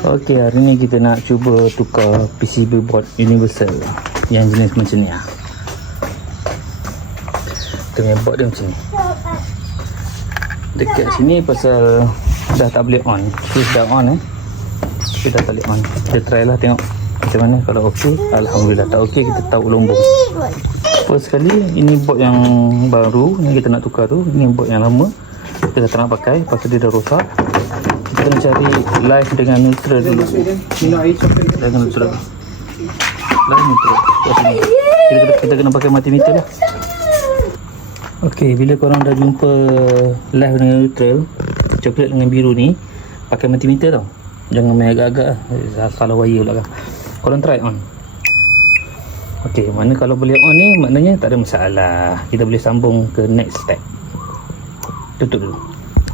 Okey, hari ni kita nak cuba tukar PCB board universal yang jenis macam ni lah. Kita punya board dia macam ni. Dekat sini pasal dah tak boleh on. Switch dah on Kita dah tak boleh on. Kita try lah tengok macam mana. Kalau okey, alhamdulillah. Tak okey, kita tahu lombong. First sekali, ini board yang baru yang kita nak tukar tu. Ini board yang lama kita tak nak pakai pasal dia dah rosak. Kita kena cari live dengan neutral dulu. Dengan neutral. Live neutral. Kita kena pakai multimeter lah. Okey, bila korang dah jumpa live dengan neutral, coklat dengan biru ni, pakai multimeter tau. Jangan main agak-agak lah. Salah wire pula kan. Korang try on. Okey, mana kalau boleh on ni, maknanya tak ada masalah. Kita boleh sambung ke next step. Tutup dulu.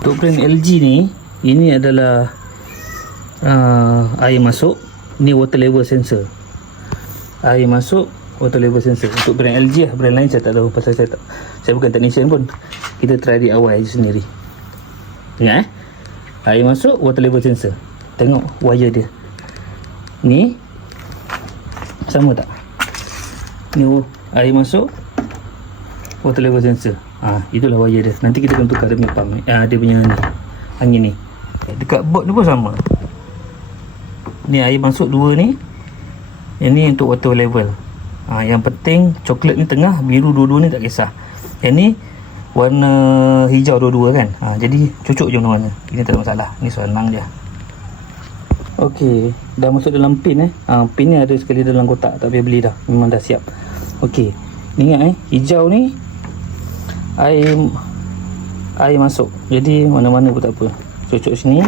Untuk brand LG ni, ini adalah air masuk. Ni water level sensor. Air masuk, water level sensor. Untuk brand LG lah. Brand lain saya tak tahu. Pasal saya bukan technician pun. Kita try DIY je sendiri. Ingat air masuk, water level sensor. Tengok wire dia. Ni sama tak? Ni air masuk, water level sensor. Itulah wire dia. Nanti kita akan tukar dia punya pump. Dia punya ni, angin ni. Dekat board ni pun sama. Ni air masuk dua ni. Yang ni untuk water level. Yang penting coklat ni tengah, biru dua-dua ni tak kisah. Yang ni warna hijau dua-dua kan. Jadi cucuk je mana-mana. Ini tak ada masalah. Ni senang je. Okey, dah masuk dalam pin pin ni ada sekali dalam kotak, tak payah beli dah. Memang dah siap. Okey. Ni ingat hijau ni air masuk. Jadi mana-mana pun tak apa. Cucuk sini.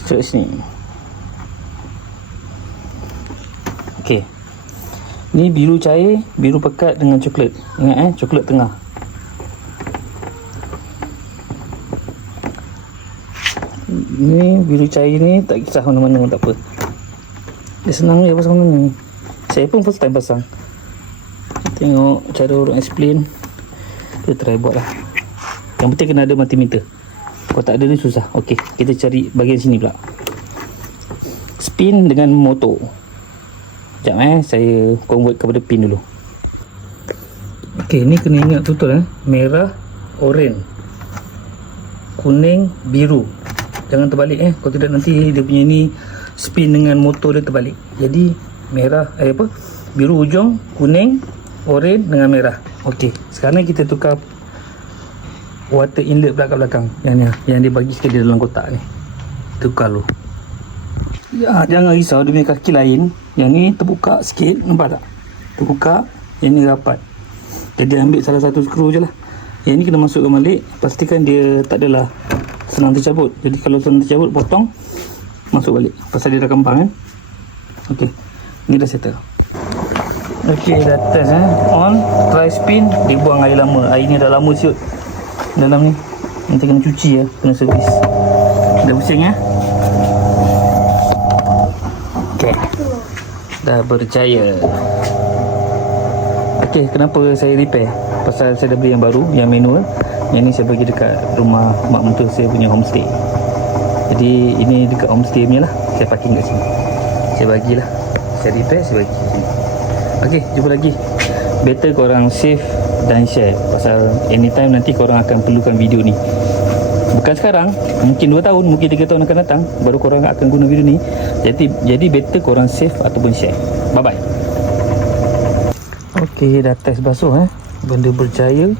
Cucuk sini. Okey. Ni biru cair, biru pekat dengan coklat. Ingat coklat tengah. Ni biru cair ni tak kisah mana-mana pun tak apa. Dia senang je pasang mana ni. Saya pun first time pasang. Tengok cara orang explain. Kita try buat lah. Yang penting kena ada multimeter. Kalau tak ada ni susah. Okey, kita cari bahagian sini pula. Spin dengan motor. Sekejap saya convert kepada pin dulu. Okey, ni kena ingat betul merah, oren, kuning, biru. Jangan terbalik kalau tidak nanti dia punya ni spin dengan motor dia terbalik. Jadi merah biru ujung, kuning, oren dengan merah. Okey, sekarang kita tukar water inlet kat belakang. Yang dia bagi sekali dalam kotak ni. Tukar dulu. Ya, jangan risau dia punya kaki lain. Yang ni terbuka sikit, nampak tak? Terbuka, yang ni rapat. Jadi ambil salah satu skru je lah. Yang ni kena masukkan balik. Pastikan dia tak adalah senang tercabut. Jadi kalau senang tercabut, potong, masuk balik. Pasal dia dah kembang kan. Okey, ni dah settle. Okey, dah test on, try spin, dia buang air lama. Air ni dah lama siut dalam ni. Nanti kena cuci kena servis. Dah pusing okey, dah berjaya. Okey, kenapa saya repair? Pasal saya dah beli yang baru, yang manual. Yang ni saya bagi dekat rumah mak mentua saya punya homestay. Jadi ini dekat homestay punya lah. Saya parking kat sini. Saya bagilah. Saya repair, saya bagi sini. Okey, jumpa lagi. Better korang save dan share. Pasal anytime nanti korang akan perlukan video ni. Bukan sekarang, mungkin 2 tahun, mungkin 3 tahun akan datang, baru korang akan guna video ni. Jadi better korang save ataupun share. Bye bye. Okey, dah test basuh benda berjaya.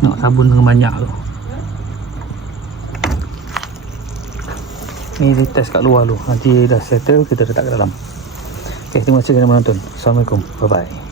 Nak sabun dengan banyak tu. Ni dia test kat luar tu. Nanti dah settle, kita letak kat dalam. Terima kasih kerana menonton. Assalamualaikum. Bye bye.